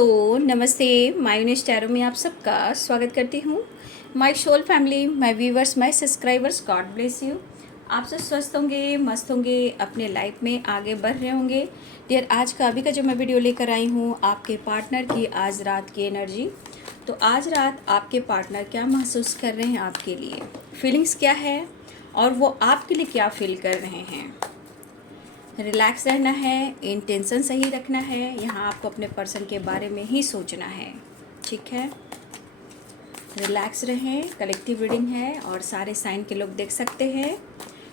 दोस्तों नमस्ते। मायूनिश टैरो में आप सबका स्वागत करती हूँ। My soul family, my viewers, my subscribers, God bless you. आप सब स्वस्थ होंगे, मस्त होंगे, अपने लाइफ में आगे बढ़ रहे होंगे। डियर, आज का अभी का जो मैं वीडियो लेकर आई हूँ, आपके पार्टनर की आज रात की एनर्जी। तो आज रात आपके पार्टनर क्या महसूस कर रहे हैं, आपके लिए फीलिंग्स क्या है और वो आपके लिए क्या फील कर रहे हैं। रिलैक्स रहना है, इंटेंशन सही रखना है, यहाँ आपको अपने पर्सन के बारे में ही सोचना है, ठीक है। रिलैक्स रहें, कलेक्टिव रीडिंग है और सारे साइन के लोग देख सकते हैं,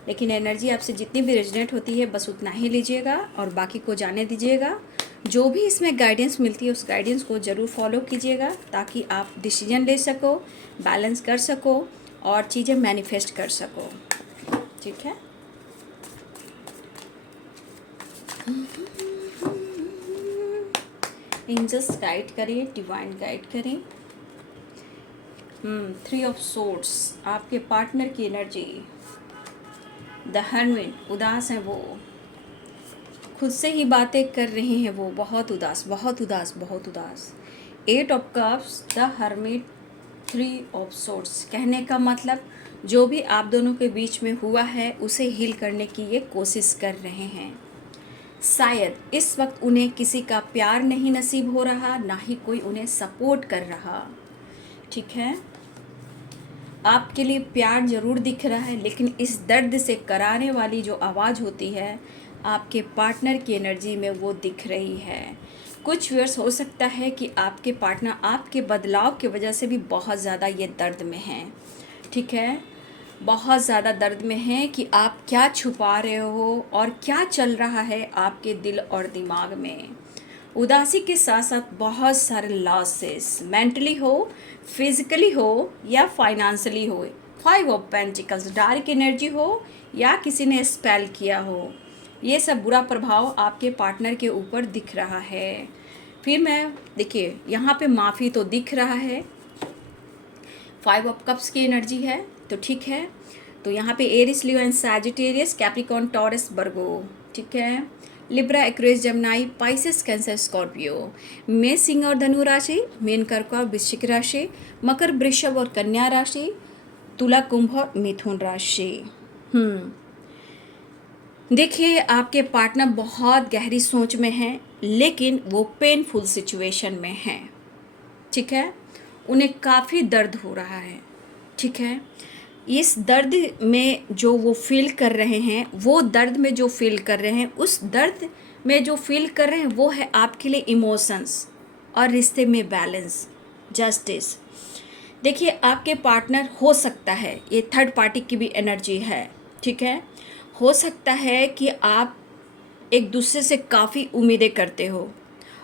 लेकिन एनर्जी आपसे जितनी भी रेजोनेट होती है बस उतना ही लीजिएगा और बाकी को जाने दीजिएगा। जो भी इसमें गाइडेंस मिलती है उस गाइडेंस को ज़रूर फॉलो कीजिएगा ताकि आप डिसीजन ले सको, बैलेंस कर सको और चीज़ें मैनिफेस्ट कर सको, ठीक है। एंजल्स गाइड करें, डिवाइन गाइड करें। 3 ऑफ सोर्ड्स, आपके पार्टनर की एनर्जी। द हर्मिट, उदास हैं वो, खुद से ही बातें कर रहे हैं वो, बहुत उदास, बहुत उदास, बहुत उदास। 8 of cups, the hermit, 3 of swords. कहने का मतलब जो भी आप दोनों के बीच में हुआ है उसे हील करने की ये कोशिश कर रहे हैं। शायद इस वक्त उन्हें किसी का प्यार नहीं नसीब हो रहा, ना ही कोई उन्हें सपोर्ट कर रहा, ठीक है। आपके लिए प्यार ज़रूर दिख रहा है, लेकिन इस दर्द से कराने वाली जो आवाज़ होती है आपके पार्टनर की एनर्जी में वो दिख रही है। कुछ व्यूअर्स हो सकता है कि आपके पार्टनर आपके बदलाव की वजह से भी बहुत ज़्यादा ये दर्द में हैं, ठीक है। बहुत ज़्यादा दर्द में हैं कि आप क्या छुपा रहे हो और क्या चल रहा है आपके दिल और दिमाग में। उदासी के साथ साथ बहुत सारे लॉसेस, मेंटली हो, फिजिकली हो या फाइनेंशियली हो। 5 ऑफ पेंटिकल्स, डार्क एनर्जी हो या किसी ने स्पेल किया हो, ये सब बुरा प्रभाव आपके पार्टनर के ऊपर दिख रहा है। फिर मैं देखिए यहाँ पे माफ़ी तो दिख रहा है, 5 ऑफ कप्स की एनर्जी है, तो ठीक है। तो यहाँ पे Aries, Leo and Sagittarius, Capricorn, Taurus, Virgo, ठीक है। Libra, Aquarius, Gemini, Pisces, Cancer, Scorpio. मेष, सिंह और धनु राशि, मीन, कर्क और वृश्चिक राशि, मकर, वृषभ और कन्या राशि, तुला, कुंभ और मिथुन राशि। देखिए आपके पार्टनर बहुत गहरी सोच में हैं, लेकिन वो पेनफुल सिचुएशन में हैं, ठीक है। उन्हें काफ़ी दर्द हो रहा है, ठीक है। इस दर्द में जो वो फील कर रहे हैं, वो दर्द में जो फील कर रहे हैं, उस दर्द में जो फील कर रहे हैं वो है आपके लिए इमोशंस और रिश्ते में बैलेंस, जस्टिस। देखिए आपके पार्टनर, हो सकता है ये थर्ड पार्टी की भी एनर्जी है, ठीक है। हो सकता है कि आप एक दूसरे से काफ़ी उम्मीदें करते हो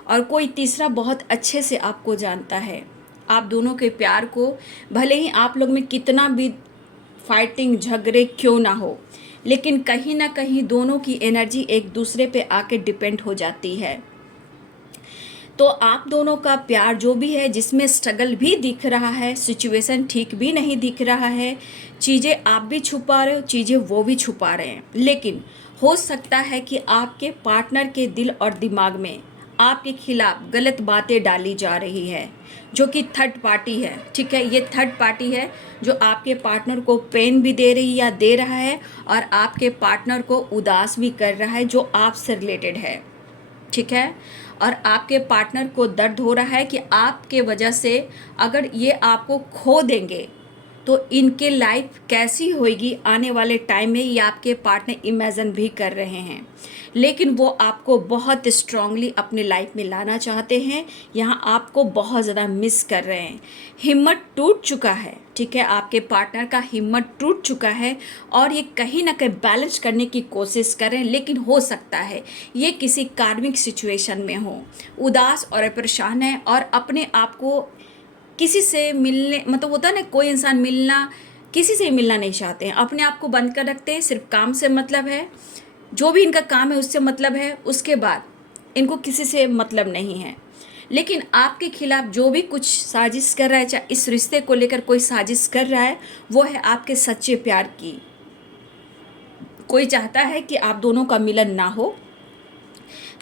और कोई तीसरा बहुत अच्छे से आपको जानता है। आप दोनों के प्यार को, भले ही आप लोग में कितना भी फाइटिंग झगड़े क्यों ना हो, लेकिन कहीं ना कहीं दोनों की एनर्जी एक दूसरे पे आके डिपेंड हो जाती है। तो आप दोनों का प्यार जो भी है, जिसमें स्ट्रगल भी दिख रहा है, सिचुएशन ठीक भी नहीं दिख रहा है, चीज़ें आप भी छुपा रहे हो, चीज़ें वो भी छुपा रहे हैं, लेकिन हो सकता है कि आपके पार्टनर के दिल और दिमाग में आपके खिलाफ गलत बातें डाली जा रही है, जो कि थर्ड पार्टी है, ठीक है। ये थर्ड पार्टी है जो आपके पार्टनर को पेन भी दे रही या दे रहा है और आपके पार्टनर को उदास भी कर रहा है, जो आपसे रिलेटेड है, ठीक है। और आपके पार्टनर को दर्द हो रहा है कि आपके वजह से अगर ये आपको खो देंगे तो इनके लाइफ कैसी होगी आने वाले टाइम में, ये आपके पार्टनर इमेजिन भी कर रहे हैं, लेकिन वो आपको बहुत स्ट्रांगली अपने लाइफ में लाना चाहते हैं। यहाँ आपको बहुत ज़्यादा मिस कर रहे हैं, हिम्मत टूट चुका है, ठीक है। आपके पार्टनर का हिम्मत टूट चुका है और ये कहीं ना कहीं बैलेंस करने की कोशिश कर रहे हैं, लेकिन हो सकता है ये किसी कार्मिक सिचुएशन में हो, उदास और परेशान है और अपने आप को किसी से मिलने, मतलब होता है ना, कोई इंसान मिलना, किसी से मिलना नहीं चाहते हैं, अपने आप को बंद कर रखते हैं, सिर्फ काम से मतलब है, जो भी इनका काम है उससे मतलब है, उसके बाद इनको किसी से मतलब नहीं है। लेकिन आपके खिलाफ जो भी कुछ साजिश कर रहा है, चाहे इस रिश्ते को लेकर कोई साजिश कर रहा है, वो है आपके सच्चे प्यार की। कोई चाहता है कि आप दोनों का मिलन ना हो।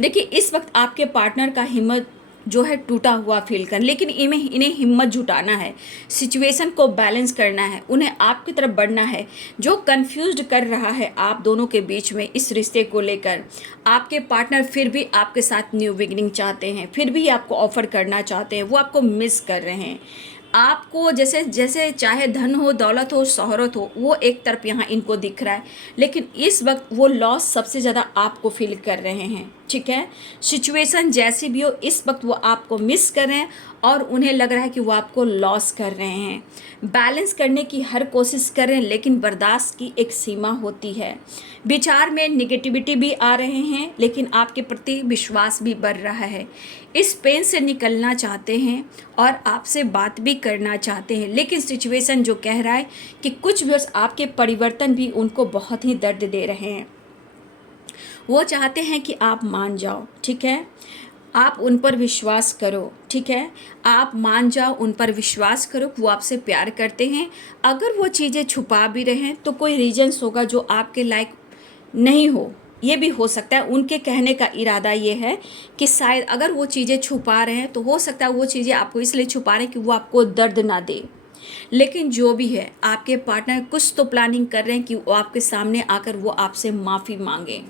देखिए इस वक्त आपके पार्टनर का हिम्मत जो है टूटा हुआ फील कर, लेकिन इन्हें हिम्मत जुटाना है, सिचुएशन को बैलेंस करना है, उन्हें आपकी तरफ बढ़ना है। जो कंफ्यूज्ड कर रहा है आप दोनों के बीच में इस रिश्ते को लेकर, आपके पार्टनर फिर भी आपके साथ न्यू बिगिनिंग चाहते हैं, फिर भी आपको ऑफर करना चाहते हैं, वो आपको मिस कर रहे हैं। आपको जैसे जैसे चाहे धन हो, दौलत हो, शोहरत हो, वो एक तरफ यहाँ इनको दिख रहा है, लेकिन इस वक्त वो लॉस सबसे ज़्यादा आपको फील कर रहे हैं। ठीक है, सिचुएशन जैसी भी हो, इस वक्त वो आपको मिस कर रहे हैं और उन्हें लग रहा है कि वो आपको लॉस कर रहे हैं। बैलेंस करने की हर कोशिश कर रहे हैं, लेकिन बर्दाश्त की एक सीमा होती है। विचार में निगेटिविटी भी आ रहे हैं, लेकिन आपके प्रति विश्वास भी बढ़ रहा है। इस पेन से निकलना चाहते हैं और आपसे बात भी करना चाहते हैं, लेकिन सिचुएशन जो कह रहा है कि कुछ भी आपके परिवर्तन भी उनको बहुत ही दर्द दे रहे हैं। वो चाहते हैं कि आप मान जाओ। ठीक है, आप उन पर विश्वास करो। ठीक है, आप मान जाओ, उन पर विश्वास करो, वो आपसे प्यार करते हैं। अगर वो चीज़ें छुपा भी रहे हैं तो कोई रीजन्स होगा जो आपके लायक नहीं हो, ये भी हो सकता है। उनके कहने का इरादा ये है कि शायद अगर वो चीज़ें छुपा रहे हैं तो हो सकता है वो चीज़ें आपको इसलिए छुपा रहे हैं कि वो आपको दर्द ना दे। लेकिन जो भी है, आपके पार्टनर कुछ तो प्लानिंग कर रहे हैं कि वो आपके सामने आकर वो आपसे माफ़ी मांगे।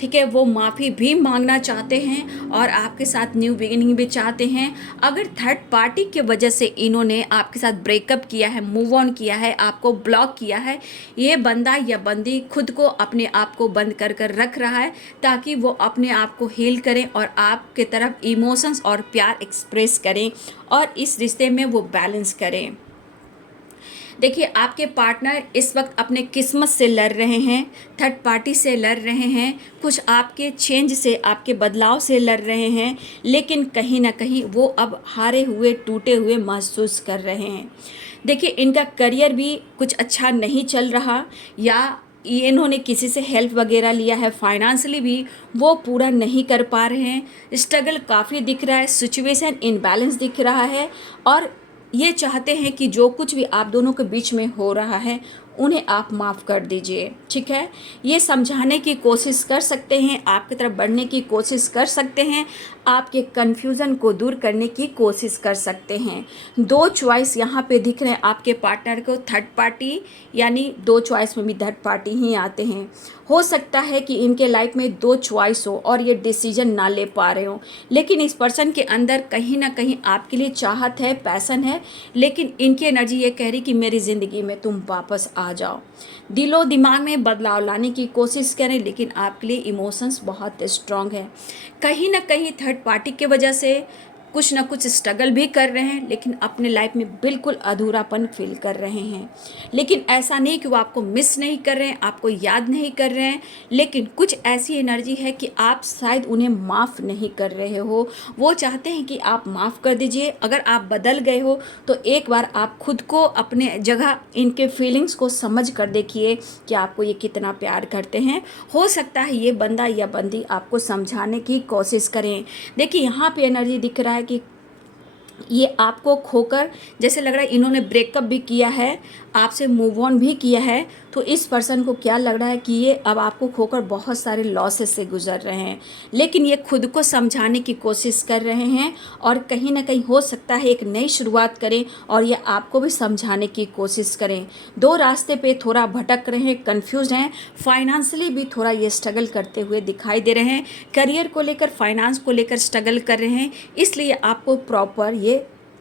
ठीक है, वो माफ़ी भी मांगना चाहते हैं और आपके साथ न्यू बिगिनिंग भी चाहते हैं। अगर थर्ड पार्टी की वजह से इन्होंने आपके साथ ब्रेकअप किया है, मूव ऑन किया है, आपको ब्लॉक किया है, ये बंदा या बंदी खुद को अपने आप को बंद कर कर रख रहा है ताकि वो अपने आप को हील करें और आपके तरफ इमोशंस और प्यार एक्सप्रेस करें और इस रिश्ते में वो बैलेंस करें। देखिए, आपके पार्टनर इस वक्त अपने किस्मत से लड़ रहे हैं, थर्ड पार्टी से लड़ रहे हैं, कुछ आपके चेंज से, आपके बदलाव से लड़ रहे हैं, लेकिन कहीं ना कहीं वो अब हारे हुए, टूटे हुए महसूस कर रहे हैं। देखिए, इनका करियर भी कुछ अच्छा नहीं चल रहा, या इन्होंने किसी से हेल्प वगैरह लिया है, फाइनेंशियली भी वो पूरा नहीं कर पा रहे हैं। स्ट्रगल काफ़ी दिख रहा है, सिचुएशन इनबैलेंस दिख रहा है और ये चाहते हैं कि जो कुछ भी आप दोनों के बीच में हो रहा है उन्हें आप माफ़ कर दीजिए। ठीक है, ये समझाने की कोशिश कर सकते हैं, आपकी तरफ बढ़ने की कोशिश कर सकते हैं, आपके कन्फ्यूज़न को दूर करने की कोशिश कर सकते हैं। दो चॉइस यहाँ पे दिख रहे हैं आपके पार्टनर को, थर्ड पार्टी, यानी दो चॉइस में भी थर्ड पार्टी ही आते हैं। हो सकता है कि इनके लाइफ में दो चॉइस हो और ये डिसीजन ना ले पा रहे हो, लेकिन इस पर्सन के अंदर कहीं ना कहीं आपके लिए चाहत है, पैसन है, लेकिन इनकी एनर्जी ये कह रही कि मेरी ज़िंदगी में तुम वापस आ जाओ। दिलो दिमाग में बदलाव लाने की कोशिश करें, लेकिन आपके लिए इमोशंस बहुत स्ट्रांग है। कहीं ना कहीं थर्ड पार्टी की वजह से कुछ ना कुछ स्ट्रगल भी कर रहे हैं, लेकिन अपने लाइफ में बिल्कुल अधूरापन फील कर रहे हैं। लेकिन ऐसा नहीं कि वो आपको मिस नहीं कर रहे हैं, आपको याद नहीं कर रहे हैं, लेकिन कुछ ऐसी एनर्जी है कि आप शायद उन्हें माफ़ नहीं कर रहे हो। वो चाहते हैं कि आप माफ़ कर दीजिए। अगर आप बदल गए हो तो एक बार आप खुद को अपने जगह, इनके फीलिंग्स को समझ कर देखिए कि आपको ये कितना प्यार करते हैं। हो सकता है ये बंदा या बंदी आपको समझाने की कोशिश करें। देखिए, यहाँ पे एनर्जी दिख रहा है कि ये आपको खोकर, जैसे लग रहा है इन्होंने ब्रेकअप भी किया है, आपसे मूव ऑन भी किया है, तो इस पर्सन को क्या लग रहा है कि ये अब आपको खोकर बहुत सारे लॉसेस से गुजर रहे हैं, लेकिन ये खुद को समझाने की कोशिश कर रहे हैं और कहीं ना कहीं हो सकता है एक नई शुरुआत करें और ये आपको भी समझाने की कोशिश करें। दो रास्ते पे थोड़ा भटक रहे हैं, कंफ्यूज हैं, फाइनेंशियली भी थोड़ा ये स्ट्रगल करते हुए दिखाई दे रहे हैं, करियर को लेकर, फाइनेंस को लेकर स्ट्रगल कर रहे हैं, इसलिए आपको प्रॉपर ये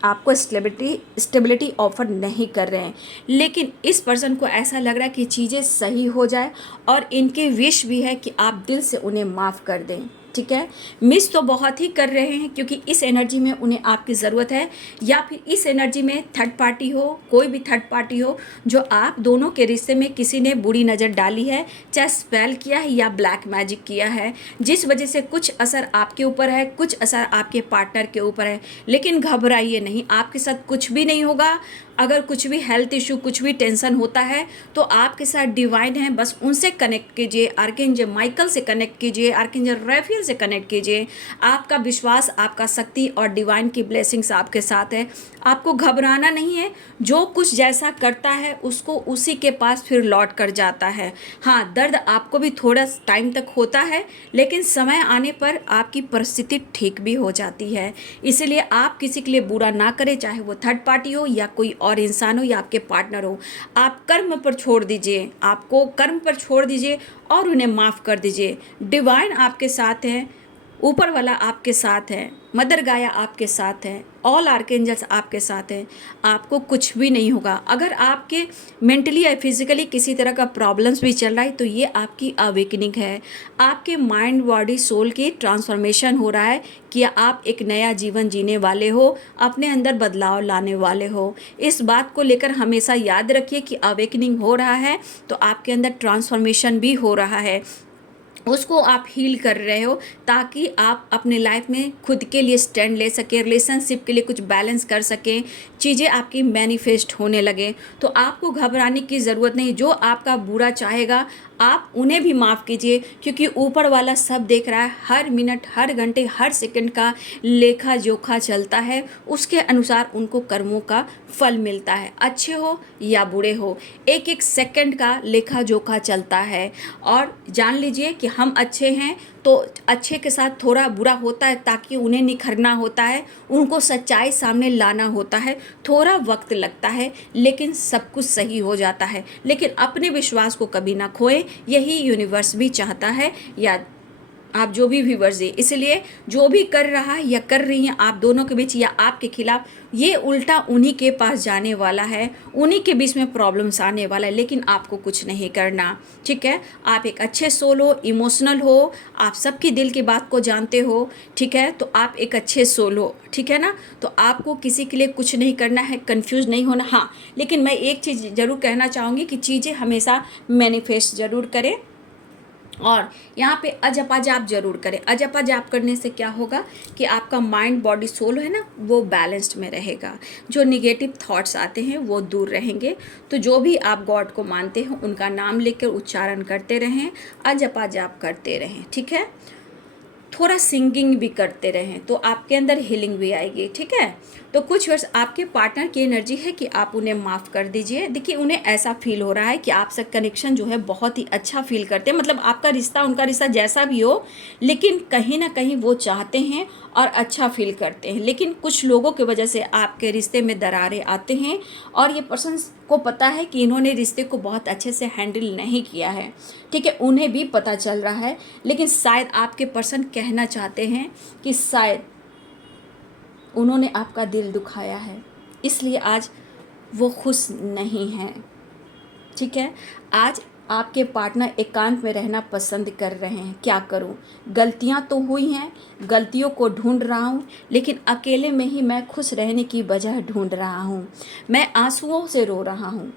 आपको स्टेबिलिटी ऑफर नहीं कर रहे हैं। लेकिन इस पर्सन को ऐसा लग रहा है कि चीज़ें सही हो जाए और इनकी विश भी है कि आप दिल से उन्हें माफ़ कर दें। ठीक है, मिस तो बहुत ही कर रहे हैं क्योंकि इस एनर्जी में उन्हें आपकी ज़रूरत है, या फिर इस एनर्जी में थर्ड पार्टी हो, कोई भी थर्ड पार्टी हो जो आप दोनों के रिश्ते में किसी ने बुरी नज़र डाली है, चाहे स्पेल किया है या ब्लैक मैजिक किया है, जिस वजह से कुछ असर आपके ऊपर है, कुछ असर आपके पार्टनर के ऊपर है। लेकिन घबराइए नहीं, आपके साथ कुछ भी नहीं होगा। अगर कुछ भी हेल्थ इशू, कुछ भी टेंशन होता है तो आपके साथ डिवाइन है, बस उनसे कनेक्ट कीजिए, आर्कएंजल माइकल से कनेक्ट कीजिए, आर्कएंजल राफेल से कनेक्ट कीजिए। आपका विश्वास, आपका शक्ति और डिवाइन की ब्लेसिंग्स आपके साथ है। आपको घबराना नहीं है। जो कुछ जैसा करता है उसको उसी के पास फिर लौट कर जाता है। हाँ, दर्द आपको भी थोड़ा टाइम तक होता है, लेकिन समय आने पर आपकी परिस्थिति ठीक भी हो जाती है। इसलिए आप किसी के लिए बुरा ना करें, चाहे वो थर्ड पार्टी हो या कोई और इंसान हो या आपके पार्टनर हो। आप कर्म पर छोड़ दीजिए, आपको कर्म पर छोड़ दीजिए और उन्हें माफ़ कर दीजिए। डिवाइन आपके साथ है, ऊपर वाला आपके साथ है, मदर गाया आपके साथ है, ऑल आर्कएंजल्स आपके साथ हैं। आपको कुछ भी नहीं होगा। अगर आपके मेंटली या फिजिकली किसी तरह का प्रॉब्लम्स भी चल रहा है तो ये आपकी अवेकनिंग है। आपके माइंड, बॉडी, सोल की ट्रांसफॉर्मेशन हो रहा है कि आप एक नया जीवन जीने वाले हो, अपने अंदर बदलाव लाने वाले हो। इस बात को लेकर हमेशा याद रखिए कि अवेकनिंग हो रहा है तो आपके अंदर ट्रांसफॉर्मेशन भी हो रहा है, उसको आप हील कर रहे हो ताकि आप अपने लाइफ में खुद के लिए स्टैंड ले सकें, रिलेशनशिप के लिए कुछ बैलेंस कर सकें, चीज़ें आपकी मैनिफेस्ट होने लगे। तो आपको घबराने की ज़रूरत नहीं। जो आपका बुरा चाहेगा आप उन्हें भी माफ़ कीजिए, क्योंकि ऊपर वाला सब देख रहा है। हर मिनट, हर घंटे, हर सेकंड का लेखा जोखा चलता है, उसके अनुसार उनको कर्मों का फल मिलता है, अच्छे हो या बुरे हो। एक एक सेकंड का लेखा जोखा चलता है। और जान लीजिए कि हम अच्छे हैं तो अच्छे के साथ थोड़ा बुरा होता है, ताकि उन्हें निखरना होता है, उनको सच्चाई सामने लाना होता है। थोड़ा वक्त लगता है लेकिन सब कुछ सही हो जाता है। लेकिन अपने विश्वास को कभी ना खोएं, यही यूनिवर्स भी चाहता है, या आप जो भी व्यूवर्स है। इसलिए जो भी कर रहा है या कर रही हैं आप दोनों के बीच या आपके खिलाफ, ये उल्टा उन्हीं के पास जाने वाला है, उन्हीं के बीच में प्रॉब्लम्स आने वाला है, लेकिन आपको कुछ नहीं करना। ठीक है, आप एक अच्छे सोल हो, इमोशनल हो, आप सबकी दिल की बात को जानते हो। ठीक है, तो आप एक अच्छे सोल हो। ठीक है ना, तो आपको किसी के लिए कुछ नहीं करना है, कंफ्यूज नहीं होना। हाँ, लेकिन मैं एक चीज़ ज़रूर कहना चाहूँगी कि चीज़ें हमेशा मैनिफेस्ट ज़रूर करें, और यहाँ पे अजपा जाप जरूर करें। अजपा जाप करने से क्या होगा कि आपका माइंड, बॉडी, सोल है ना, वो बैलेंस्ड में रहेगा। जो निगेटिव थॉट्स आते हैं वो दूर रहेंगे। तो जो भी आप गॉड को मानते हो उनका नाम लेकर उच्चारण करते रहें, अजपा जाप करते रहें। ठीक है, थोड़ा सिंगिंग भी करते रहें तो आपके अंदर हीलिंग भी आएगी। ठीक है, तो कुछ वर्ष आपके पार्टनर की एनर्जी है कि आप उन्हें माफ़ कर दीजिए। देखिए, उन्हें ऐसा फील हो रहा है कि आपसे कनेक्शन जो है बहुत ही अच्छा फील करते हैं, मतलब आपका रिश्ता, उनका रिश्ता जैसा भी हो, लेकिन कहीं ना कहीं वो चाहते हैं और अच्छा फील करते हैं। लेकिन कुछ लोगों की वजह से आपके रिश्ते में दरारें आते हैं, और ये पर्सन को पता है कि इन्होंने रिश्ते को बहुत अच्छे से हैंडल नहीं किया है। ठीक है, उन्हें भी पता चल रहा है, लेकिन शायद आपके पर्सन कहना चाहते हैं कि शायद उन्होंने आपका दिल दुखाया है, इसलिए आज वो खुश नहीं हैं। ठीक है, आज आपके पार्टनर एकांत में रहना पसंद कर रहे हैं। क्या करूं, गलतियां तो हुई हैं, गलतियों को ढूंढ रहा हूं, लेकिन अकेले में ही मैं खुश रहने की वजह ढूंढ रहा हूं। मैं आंसुओं से रो रहा हूं,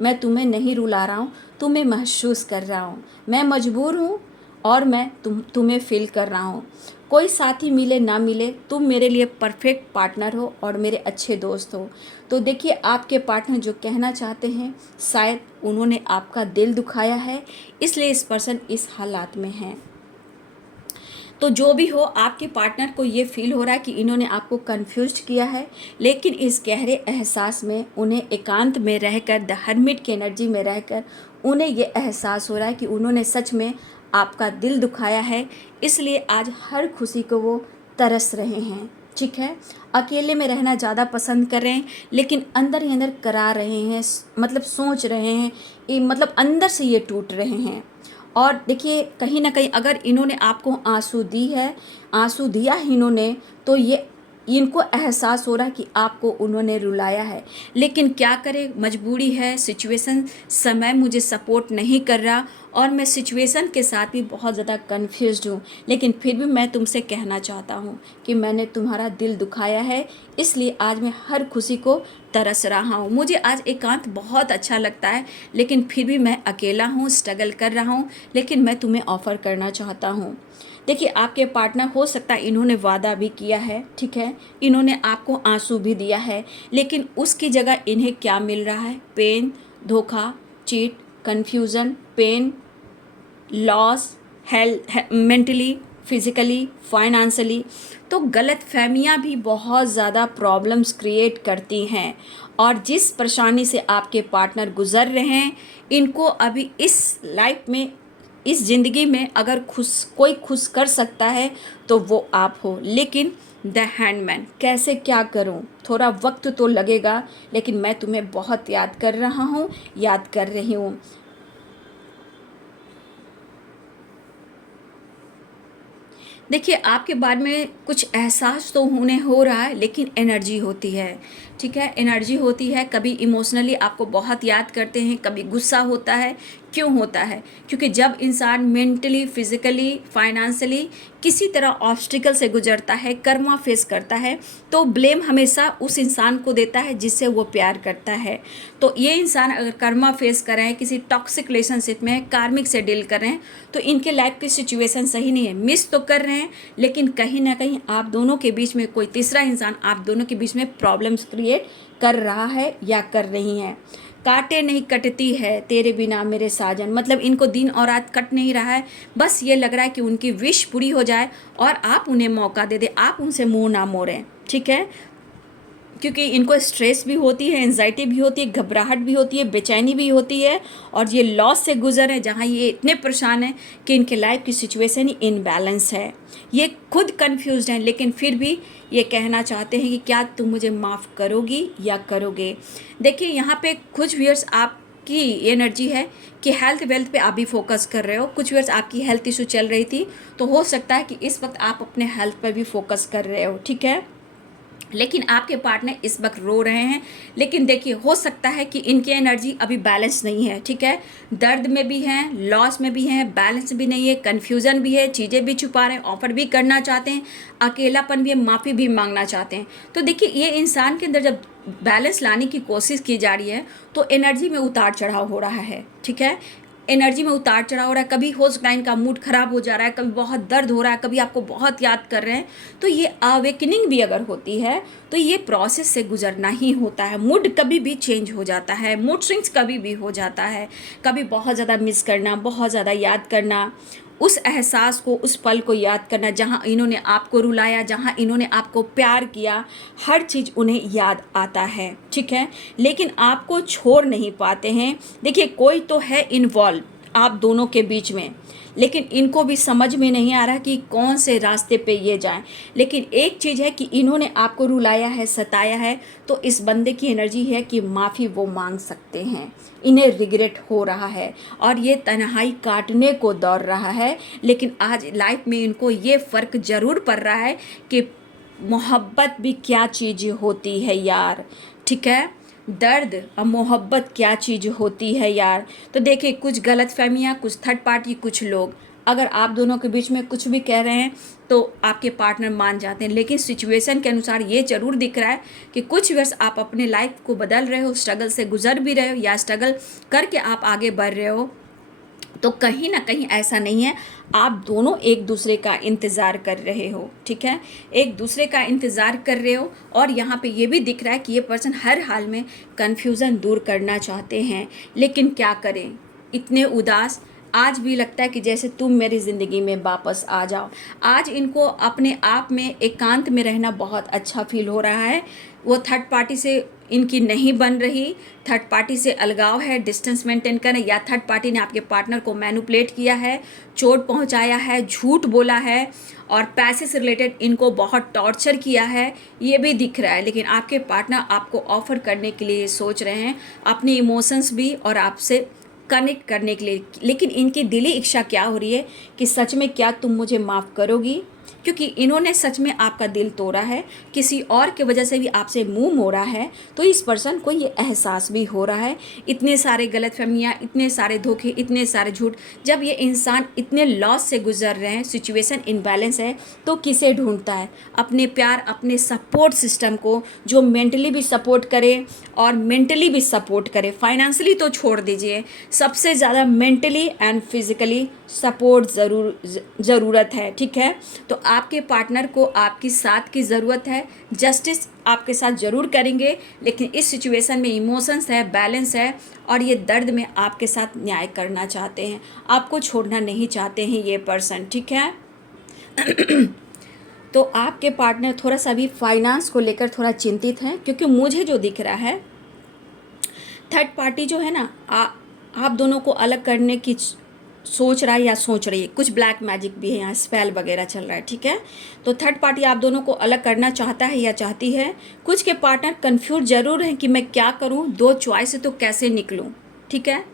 मैं तुम्हें नहीं रुला रहा हूँ, तुम्हें महसूस कर रहा हूँ। मैं मजबूर हूँ और मैं तुम्हें फील कर रहा हूँ। कोई साथी मिले ना मिले, तुम मेरे लिए परफेक्ट पार्टनर हो और मेरे अच्छे दोस्त हो। तो देखिए, आपके पार्टनर जो कहना चाहते हैं, शायद उन्होंने आपका दिल दुखाया है, इसलिए इस पर्सन इस हालात में है। तो जो भी हो, आपके पार्टनर को ये फील हो रहा है कि इन्होंने आपको कंफ्यूज किया है, लेकिन इस गहरे एहसास में उन्हें एकांत में रहकर, द हर्मिट की एनर्जी में रहकर उन्हें ये एहसास हो रहा है कि उन्होंने सच में आपका दिल दुखाया है, इसलिए आज हर खुशी को वो तरस रहे हैं। ठीक है, अकेले में रहना ज़्यादा पसंद कर रहे हैं, लेकिन अंदर ही अंदर करा रहे हैं, मतलब सोच रहे हैं, मतलब अंदर से ये टूट रहे हैं। और देखिए, कहीं ना कहीं अगर इन्होंने आपको आंसू दी है, आंसू दिया है इन्होंने, तो ये इनको एहसास हो रहा है कि आपको उन्होंने रुलाया है। लेकिन क्या करें, मजबूरी है, सिचुएशन, समय मुझे सपोर्ट नहीं कर रहा, और मैं सिचुएशन के साथ भी बहुत ज़्यादा कन्फ्यूज्ड हूँ। लेकिन फिर भी मैं तुमसे कहना चाहता हूँ कि मैंने तुम्हारा दिल दुखाया है, इसलिए आज मैं हर खुशी को तरस रहा हूँ। मुझे आज एकांत बहुत अच्छा लगता है, लेकिन फिर भी मैं अकेला हूँ, स्ट्रगल कर रहा हूँ, लेकिन मैं तुम्हें ऑफ़र करना चाहता हूँ। देखिए आपके पार्टनर हो सकता है इन्होंने वादा भी किया है, ठीक है, इन्होंने आपको आंसू भी दिया है, लेकिन उसकी जगह इन्हें क्या मिल रहा है? पेन, धोखा, cheat, confusion, pain, loss, health, mentally, physically, financially. तो गलत फहमियाँ भी बहुत ज़्यादा प्रॉब्लम्स क्रिएट करती हैं, और जिस परेशानी से आपके पार्टनर गुज़र रहे हैं, इनको अभी इस लाइफ में, इस ज़िंदगी में अगर कोई खुश कर सकता है तो वो आप हो। लेकिन द हैंडमैन, कैसे क्या करूं? थोड़ा वक्त तो लगेगा, लेकिन मैं तुम्हें बहुत याद कर रहा हूं, याद कर रही हूं। देखिए आपके बारे में कुछ एहसास तो उन्हें हो रहा है, लेकिन एनर्जी होती है, ठीक है, एनर्जी होती है। कभी इमोशनली आपको बहुत याद करते हैं, कभी गुस्सा होता है। क्यों होता है? क्योंकि जब इंसान मेंटली, फिजिकली, फाइनेंशियली किसी तरह ऑब्स्टिकल से गुजरता है, कर्मा फेस करता है, तो ब्लेम हमेशा उस इंसान को देता है जिससे वो प्यार करता है। तो ये इंसान अगर कर्मा फेस कर रहे हैं, किसी टॉक्सिक रिलेशनशिप में, कार्मिक से डील कर रहे हैं, तो इनके लाइफ की सिचुएशन सही नहीं है। मिस तो कर रहे हैं, लेकिन कहीं ना कहीं आप दोनों के बीच में कोई तीसरा इंसान आप दोनों के बीच में प्रॉब्लम्स क्रिएट कर रहा है या कर रही हैं। काटे नहीं कटती है तेरे बिना मेरे साजन, मतलब इनको दिन और रात कट नहीं रहा है, बस ये लग रहा है कि उनकी विश पूरी हो जाए और आप उन्हें मौका दे दें, आप उनसे मुंह ना मोड़ें, ठीक है। क्योंकि इनको स्ट्रेस भी होती है, एंजाइटी भी होती है, घबराहट भी होती है, बेचैनी भी होती है, और ये लॉस से गुजर है जहाँ ये इतने परेशान हैं कि इनके लाइफ की सिचुएशन ही इनबैलेंस है। ये खुद कंफ्यूज्ड हैं, लेकिन फिर भी ये कहना चाहते हैं कि क्या तुम मुझे माफ़ करोगी या करोगे। देखिए यहाँ पे कुछ व्यूअर्स आपकी एनर्जी है कि हेल्थ वेल्थ पे आप भी फोकस कर रहे हो, कुछ व्यूअर्स आपकी हेल्थ इशू चल रही थी, तो हो सकता है कि इस वक्त आप अपने हेल्थ पर भी फोकस कर रहे हो, ठीक है। लेकिन आपके पार्टनर इस वक्त रो रहे हैं, लेकिन देखिए हो सकता है कि इनकी एनर्जी अभी बैलेंस नहीं है, ठीक है। दर्द में भी हैं, लॉस में भी हैं, बैलेंस भी नहीं है, कन्फ्यूज़न भी है, चीज़ें भी छुपा रहे हैं, ऑफर भी करना चाहते हैं, अकेलापन भी है, माफ़ी भी मांगना चाहते हैं। तो देखिए ये इंसान के अंदर जब बैलेंस लाने की कोशिश की जा रही है, तो एनर्जी में उतार चढ़ाव हो रहा है, ठीक है। एनर्जी में उतार चढ़ाव हो रहा है, कभी हो सकता है इनका मूड ख़राब हो जा रहा है, कभी बहुत दर्द हो रहा है, कभी आपको बहुत याद कर रहे हैं। तो ये अवेकनिंग भी अगर होती है तो ये प्रोसेस से गुजरना ही होता है। मूड कभी भी चेंज हो जाता है, मूड स्विंग्स कभी भी हो जाता है, कभी बहुत ज़्यादा मिस करना, बहुत ज़्यादा याद करना, उस एहसास को, उस पल को याद करना जहाँ इन्होंने आपको रुलाया, जहाँ इन्होंने आपको प्यार किया, हर चीज़ उन्हें याद आता है, ठीक है। लेकिन आपको छोड़ नहीं पाते हैं। देखिए कोई तो है इन्वॉल्व आप दोनों के बीच में, लेकिन इनको भी समझ में नहीं आ रहा कि कौन से रास्ते पे ये जाएं। लेकिन एक चीज़ है कि इन्होंने आपको रुलाया है, सताया है, तो इस बंदे की एनर्जी है कि माफ़ी वो मांग सकते हैं, इन्हें रिग्रेट हो रहा है और ये तन्हाई काटने को दौड़ रहा है। लेकिन आज लाइफ में इनको ये फ़र्क ज़रूर पड़ रहा है कि मोहब्बत भी क्या चीज़ होती है यार, ठीक है। दर्द और मोहब्बत क्या चीज़ होती है यार। तो देखिए कुछ गलतफहमियाँ, कुछ थर्ड पार्टी, कुछ लोग अगर आप दोनों के बीच में कुछ भी कह रहे हैं तो आपके पार्टनर मान जाते हैं, लेकिन सिचुएशन के अनुसार ये ज़रूर दिख रहा है कि कुछ वर्ष आप अपने लाइफ को बदल रहे हो, स्ट्रगल से गुजर भी रहे हो या स्ट्रगल करके आप आगे बढ़ रहे हो। तो कहीं ना कहीं ऐसा नहीं है, आप दोनों एक दूसरे का इंतज़ार कर रहे हो, ठीक है, एक दूसरे का इंतज़ार कर रहे हो। और यहाँ पे ये भी दिख रहा है कि ये पर्सन हर हाल में कन्फ्यूज़न दूर करना चाहते हैं, लेकिन क्या करें, इतने उदास, आज भी लगता है कि जैसे तुम मेरी ज़िंदगी में वापस आ जाओ। आज इनको अपने आप में एकांत में रहना बहुत अच्छा फील हो रहा है। वो थर्ड पार्टी से इनकी नहीं बन रही, थर्ड पार्टी से अलगाव है, डिस्टेंस मेंटेन करें, या थर्ड पार्टी ने आपके पार्टनर को मैनिपुलेट किया है, चोट पहुंचाया है, झूठ बोला है, और पैसे से रिलेटेड इनको बहुत टॉर्चर किया है, ये भी दिख रहा है। लेकिन आपके पार्टनर आपको ऑफ़र करने के लिए सोच रहे हैं, अपनी इमोशंस भी और आपसे कनेक्ट करने के लिए। लेकिन इनकी दिली इच्छा क्या हो रही है कि सच में क्या तुम मुझे माफ़ करोगी, क्योंकि इन्होंने सच में आपका दिल तोड़ा है, किसी और की वजह से भी आपसे मुंह मोड़ा है, तो इस पर्सन को ये एहसास भी हो रहा है। इतने सारे गलतफहमियाँ, इतने सारे धोखे, इतने सारे झूठ, जब ये इंसान इतने लॉस से गुजर रहे हैं, सिचुएशन इनबैलेंस है, तो किसे ढूंढता है? अपने प्यार, अपने सपोर्ट सिस्टम को, जो मेंटली भी सपोर्ट करे और मेंटली भी सपोर्ट करे। फाइनेंशियली तो छोड़ दीजिए, सबसे ज़्यादा मेंटली एंड फिजिकली सपोर्ट ज़रूरत है, ठीक है। तो आपके पार्टनर को आपकी साथ की ज़रूरत है। जस्टिस आपके साथ ज़रूर करेंगे, लेकिन इस सिचुएशन में इमोशंस है, बैलेंस है, और ये दर्द में आपके साथ न्याय करना चाहते हैं, आपको छोड़ना नहीं चाहते हैं ये पर्सन, ठीक है। तो आपके पार्टनर थोड़ा सा भी फाइनेंस को लेकर थोड़ा चिंतित हैं, क्योंकि मुझे जो दिख रहा है, थर्ड पार्टी जो है ना, आप दोनों को अलग करने की सोच रहा है या सोच रही है। कुछ ब्लैक मैजिक भी है यहाँ, स्पेल वगैरह चल रहा है, ठीक है। तो थर्ड पार्टी आप दोनों को अलग करना चाहता है या चाहती है। कुछ के पार्टनर कंफ्यूज जरूर हैं कि मैं क्या करूँ, दो चॉइस से तो कैसे निकलूँ, ठीक है।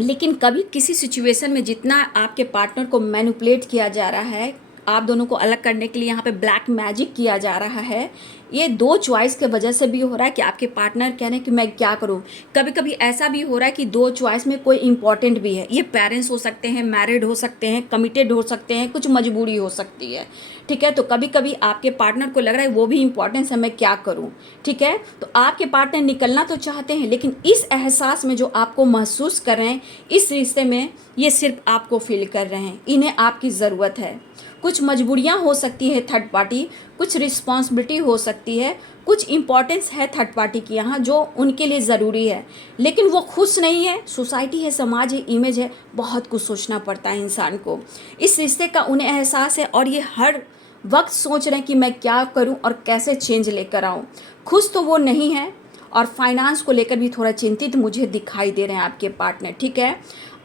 लेकिन कभी किसी सिचुएशन में जितना आपके पार्टनर को मैनिपुलेट किया जा रहा है, आप दोनों को अलग करने के लिए यहाँ पे ब्लैक मैजिक किया जा रहा है, ये दो चॉइस के वजह से भी हो रहा है कि आपके पार्टनर कह रहे हैं कि मैं क्या करूँ। कभी कभी ऐसा भी हो रहा है कि दो चॉइस में कोई इंपॉर्टेंट भी है। ये पेरेंट्स हो सकते हैं, मैरिड हो सकते हैं, कमिटेड हो सकते हैं, कुछ मजबूरी हो सकती है, ठीक है। तो कभी कभी आपके पार्टनर को लग रहा है वो भी इंपॉर्टेंस है, मैं क्या करूँ, ठीक है। तो आपके पार्टनर निकलना तो चाहते हैं, लेकिन इस एहसास में जो आपको महसूस कर रहे हैं इस रिश्ते में, ये सिर्फ आपको फील कर रहे हैं, इन्हें आपकी ज़रूरत है। कुछ मजबूरियां हो सकती है थर्ड पार्टी, कुछ रिस्पॉन्सिबिलिटी हो सकती है, कुछ इंपॉर्टेंस है थर्ड पार्टी की यहाँ जो उनके लिए ज़रूरी है, लेकिन वो खुश नहीं है। सोसाइटी है, समाज है, इमेज है, बहुत कुछ सोचना पड़ता है इंसान को। इस रिश्ते का उन्हें एहसास है और ये हर वक्त सोच रहे हैं कि मैं क्या करूं और कैसे चेंज लेकर आऊं। खुश तो वो नहीं है, और फाइनेंस को लेकर भी थोड़ा चिंतित मुझे दिखाई दे रहे हैं आपके पार्टनर, ठीक है।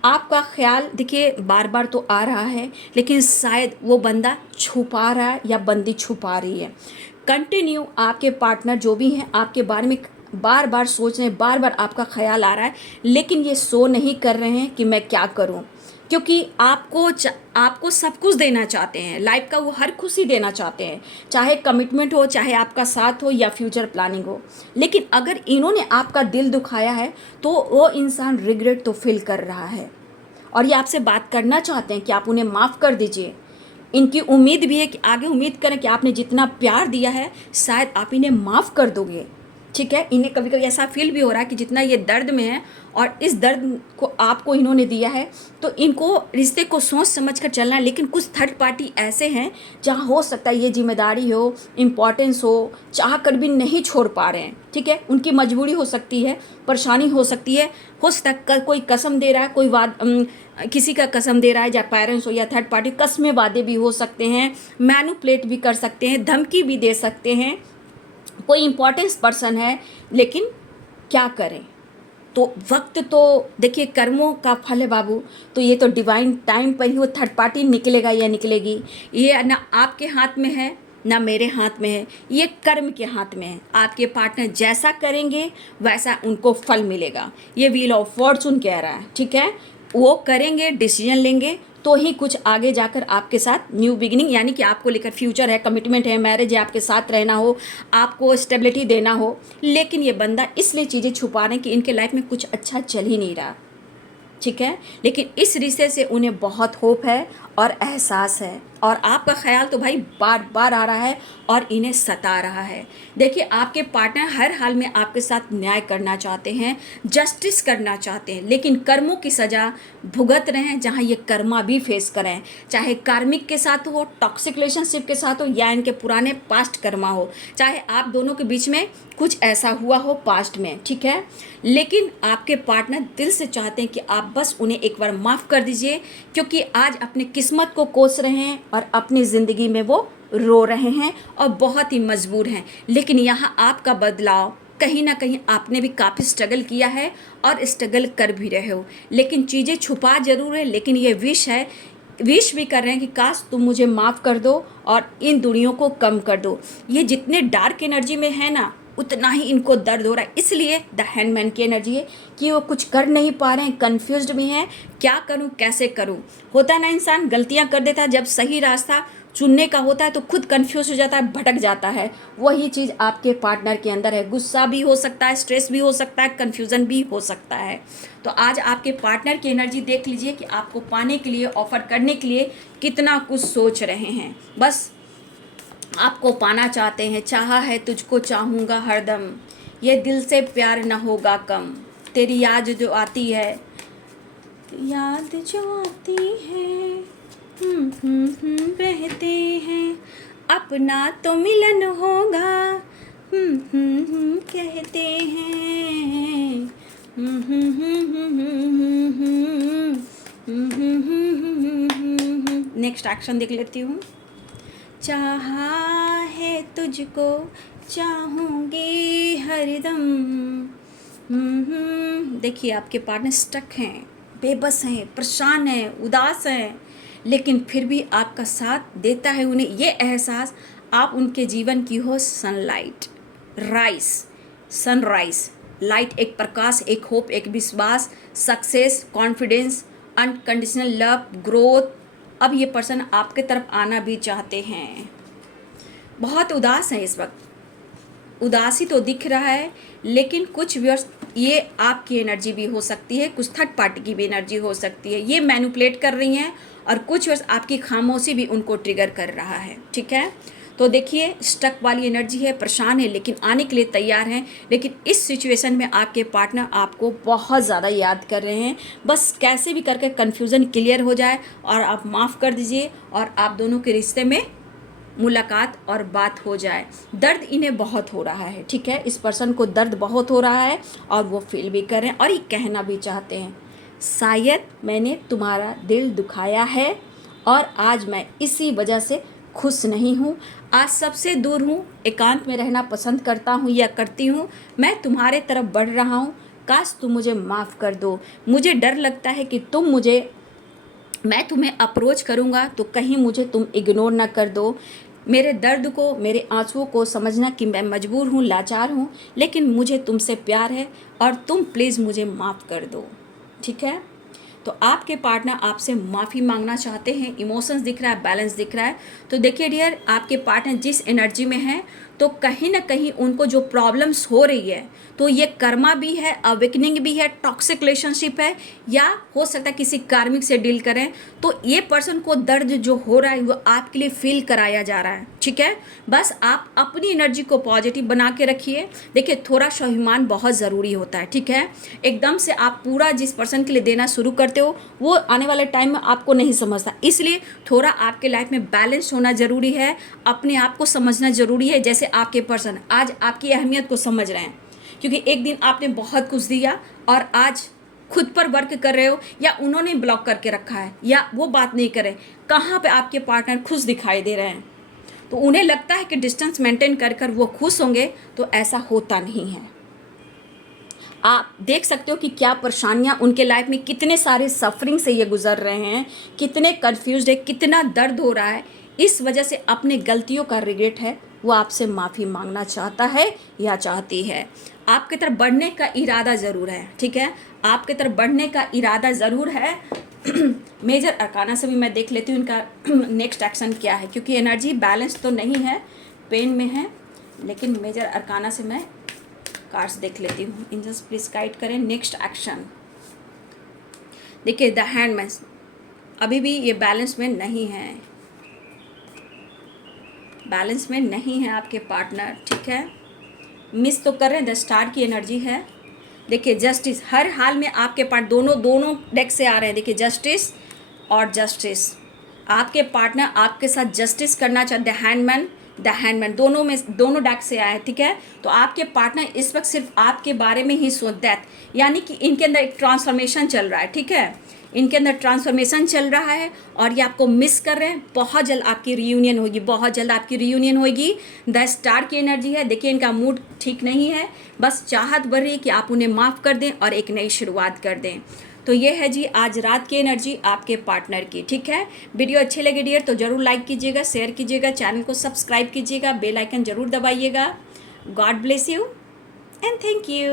आपका ख्याल देखिए बार बार तो आ रहा है, लेकिन शायद वो बंदा छुपा रहा है या बंदी छुपा रही है। कंटिन्यू आपके पार्टनर जो भी हैं आपके बारे में बार बार सोच रहे हैं, बार बार आपका ख्याल आ रहा है, लेकिन ये शो नहीं कर रहे हैं कि मैं क्या करूं, क्योंकि आपको सब कुछ देना चाहते हैं, लाइफ का वो हर खुशी देना चाहते हैं, चाहे कमिटमेंट हो, चाहे आपका साथ हो या फ्यूचर प्लानिंग हो। लेकिन अगर इन्होंने आपका दिल दुखाया है तो वो इंसान रिग्रेट तो फील कर रहा है, और ये आपसे बात करना चाहते हैं कि आप उन्हें माफ़ कर दीजिए। इनकी उम्मीद भी है कि आगे उम्मीद करें कि आपने जितना प्यार दिया है शायद आप इन्हें माफ़ कर दोगे, ठीक है। इन्हें कभी कभी ऐसा फील भी हो रहा है कि जितना ये दर्द में है और इस दर्द को आपको इन्होंने दिया है, तो इनको रिश्ते को सोच समझ कर चलना है। लेकिन कुछ थर्ड पार्टी ऐसे हैं जहाँ हो सकता है ये जिम्मेदारी हो, इम्पॉर्टेंस हो, चाह कर भी नहीं छोड़ पा रहे हैं, ठीक है। उनकी मजबूरी हो सकती है, परेशानी हो सकती है, हो सकता है कोई कसम दे रहा है, कोई किसी का कसम दे रहा है, या पेरेंट्स हो या थर्ड पार्टी, कस्में वादे भी हो सकते हैं, मैनिपुलेट भी कर सकते हैं, धमकी भी दे सकते हैं, कोई इंपॉर्टेंस पर्सन है, लेकिन क्या करें। तो वक्त तो देखिए कर्मों का फल है बाबू, तो ये तो डिवाइन टाइम पर ही वो थर्ड पार्टी निकलेगा या निकलेगी, ये ना आपके हाथ में है ना मेरे हाथ में है, ये कर्म के हाथ में है। आपके पार्टनर जैसा करेंगे वैसा उनको फल मिलेगा, ये व्हील ऑफ फॉर्चून कह रहा है, ठीक है। वो करेंगे, डिसीजन लेंगे, तो ही कुछ आगे जाकर आपके साथ न्यू बिगिनिंग, यानी कि आपको लेकर फ्यूचर है, कमिटमेंट है, मैरिज है, आपके साथ रहना हो, आपको स्टेबिलिटी देना हो। लेकिन ये बंदा इसलिए चीज़ें छुपा रहे हैं कि इनके लाइफ में कुछ अच्छा चल ही नहीं रहा, ठीक है। लेकिन इस रिश्ते से उन्हें बहुत होप है और एहसास है, और आपका ख्याल तो भाई बार बार आ रहा है और इन्हें सता रहा है। देखिए आपके पार्टनर हर हाल में आपके साथ न्याय करना चाहते हैं, जस्टिस करना चाहते हैं, लेकिन कर्मों की सज़ा भुगत रहे हैं जहां ये कर्मा भी फेस करें, चाहे कार्मिक के साथ हो, टॉक्सिक रिलेशनशिप के साथ हो, या इनके पुराने पास्ट कर्मा हो, चाहे आप दोनों के बीच में कुछ ऐसा हुआ हो पास्ट में, ठीक है। लेकिन आपके पार्टनर दिल से चाहते हैं कि आप बस उन्हें एक बार माफ़ कर दीजिए, क्योंकि आज अपनी किस्मत को कोस रहे हैं और अपनी ज़िंदगी में वो रो रहे हैं और बहुत ही मजबूर हैं। लेकिन यहाँ आपका बदलाव कहीं ना कहीं आपने भी काफ़ी स्ट्रगल किया है और स्ट्रगल कर भी रहे हो, लेकिन चीज़ें छुपा जरूर है। लेकिन ये विश भी कर रहे हैं कि काश तुम मुझे माफ़ कर दो और इन दूरियों को कम कर दो। ये जितने डार्क एनर्जी में है ना, उतना ही इनको दर्द हो रहा है। इसलिए द हैंडमैन की एनर्जी है कि वो कुछ कर नहीं पा रहे हैं, कन्फ्यूज्ड भी हैं, क्या करूं कैसे करूं। होता है ना, इंसान गलतियां कर देता है, जब सही रास्ता चुनने का होता है तो खुद कंफ्यूज हो जाता है, भटक जाता है। वही चीज़ आपके पार्टनर के अंदर है। गुस्सा भी हो सकता है, स्ट्रेस भी हो सकता है, कन्फ्यूज़न भी हो सकता है। तो आज आपके पार्टनर की एनर्जी देख लीजिए कि आपको पाने के लिए, ऑफर करने के लिए कितना कुछ सोच रहे हैं। बस आपको पाना चाहते हैं। चाहा है तुझको चाहूँगा हरदम, ये दिल से प्यार न होगा कम। तेरी याद जो आती है, याद जो आती है, बहते हैं, अपना तो मिलन होगा, कहते हैं। नेक्स्ट एक्शन देख लेती हूँ। चाहा है तुझको चाहूँगी हरदम। देखिए आपके पार्टनर स्टक हैं, बेबस हैं, परेशान हैं, उदास हैं, लेकिन फिर भी आपका साथ देता है उन्हें ये एहसास, आप उनके जीवन की हो सनलाइट, राइस, सनराइज। लाइट एक प्रकाश, एक होप, एक विश्वास, success, confidence, unconditional love, growth. अब ये पर्सन आपके तरफ आना भी चाहते हैं। बहुत उदास हैं इस वक्त, उदासी तो दिख रहा है, लेकिन कुछ व्यर्थ ये आपकी एनर्जी भी हो सकती है, कुछ थर्ड पार्टी की भी एनर्जी हो सकती है। ये मैनिपुलेट कर रही हैं और कुछ व्यर्थ आपकी खामोशी भी उनको ट्रिगर कर रहा है। ठीक है, तो देखिए स्टक वाली एनर्जी है, परेशान है लेकिन आने के लिए तैयार हैं। लेकिन इस सिचुएशन में आपके पार्टनर आपको बहुत ज़्यादा याद कर रहे हैं। बस कैसे भी करके कन्फ्यूज़न क्लियर हो जाए और आप माफ़ कर दीजिए और आप दोनों के रिश्ते में मुलाकात और बात हो जाए। दर्द इन्हें बहुत हो रहा है। ठीक है, इस पर्सन को दर्द बहुत हो रहा है और वो फील भी कर रहे हैं और ये कहना भी चाहते हैं, शायद मैंने तुम्हारा दिल दुखाया है और आज मैं इसी वजह से खुश नहीं हूँ। आज सबसे दूर हूँ, एकांत में रहना पसंद करता हूँ या करती हूँ। मैं तुम्हारे तरफ बढ़ रहा हूँ, काश तुम मुझे माफ़ कर दो। मुझे डर लगता है कि मैं तुम्हें अप्रोच करूँगा तो कहीं मुझे तुम इग्नोर ना कर दो। मेरे दर्द को, मेरे आंसुओं को समझना कि मैं मजबूर हूँ, लाचार हूँ, लेकिन मुझे तुमसे प्यार है और तुम प्लीज़ मुझे माफ़ कर दो। ठीक है, तो आपके पार्टनर आपसे माफ़ी मांगना चाहते हैं। इमोशंस दिख रहा है, बैलेंस दिख रहा है। तो देखिए डियर, आपके पार्टनर जिस एनर्जी में है तो कहीं ना कहीं उनको जो प्रॉब्लम्स हो रही है, तो ये कर्मा भी है, अवेकनिंग भी है, टॉक्सिक रिलेशनशिप है, या हो सकता है किसी कार्मिक से डील करें। तो ये पर्सन को दर्द जो हो रहा है वो आपके लिए फील कराया जा रहा है। ठीक है, बस आप अपनी एनर्जी को पॉजिटिव बना के रखिए। देखिए थोड़ा स्वाभिमान बहुत ज़रूरी होता है। ठीक है, एकदम से आप पूरा जिस पर्सन के लिए देना शुरू करते हो वो आने वाले टाइम में आपको नहीं समझता, इसलिए थोड़ा आपके लाइफ में बैलेंस होना ज़रूरी है, अपने आप को समझना ज़रूरी है। जैसे आपके पर्सन आज आपकी अहमियत को समझ रहे हैं, क्योंकि एक दिन आपने बहुत कुछ दिया और आज खुद पर वर्क कर रहे हो, या उन्होंने ब्लॉक करके रखा है या वो बात नहीं करे। कहाँ पे आपके पार्टनर खुश दिखाई दे रहे हैं, तो उन्हें लगता है कि डिस्टेंस मेंटेन कर कर वो खुश होंगे, तो ऐसा होता नहीं है। आप देख सकते हो कि क्या परेशानियां उनके लाइफ में, कितने सारे सफरिंग से ये गुजर रहे हैं, कितने कंफ्यूज्ड है, कितना दर्द हो रहा है। इस वजह से अपने गलतियों का रिग्रेट है, वो आपसे माफ़ी मांगना चाहता है या चाहती है। आपकी तरफ बढ़ने का इरादा ज़रूर है। ठीक है, आपकी तरफ बढ़ने का इरादा ज़रूर है। मेजर अरकाना से भी मैं देख लेती हूँ इनका नेक्स्ट एक्शन क्या है, क्योंकि एनर्जी बैलेंस तो नहीं है, पेन में है, लेकिन मेजर अरकाना से मैं कार्ड्स देख लेती हूँ। एंजल्स प्लीज गाइड करें नेक्स्ट एक्शन। देखिए द हैंडमैन अभी भी ये बैलेंस में नहीं है, बैलेंस में नहीं है आपके पार्टनर। ठीक है, मिस तो कर रहे हैं, द स्टार की एनर्जी है। देखिए जस्टिस, हर हाल में आपके पार्ट दोनों डेक से आ रहे हैं। देखिए जस्टिस और जस्टिस, आपके पार्टनर आपके साथ जस्टिस करना चाहते हैं। द हैंडमैन दोनों डेक से आए हैं। ठीक है, तो आपके पार्टनर इस वक्त सिर्फ आपके बारे में ही सोचते हैं, यानी कि इनके अंदर एक ट्रांसफॉर्मेशन चल रहा है। ठीक है, इनके अंदर ट्रांसफॉर्मेशन चल रहा है और ये आपको मिस कर रहे हैं। बहुत जल्द आपकी रीयूनियन होगी, बहुत जल्द आपकी रीयूनियन होगी। द स्टार की एनर्जी है। देखिए इनका मूड ठीक नहीं है, बस चाहत बढ़ रही है कि आप उन्हें माफ़ कर दें और एक नई शुरुआत कर दें। तो ये है जी आज रात की एनर्जी आपके पार्टनर की। ठीक है, वीडियो अच्छे लगे डियर तो ज़रूर लाइक कीजिएगा, शेयर कीजिएगा, चैनल को सब्सक्राइब कीजिएगा, बेल आइकन ज़रूर दबाइएगा। God bless you and thank you.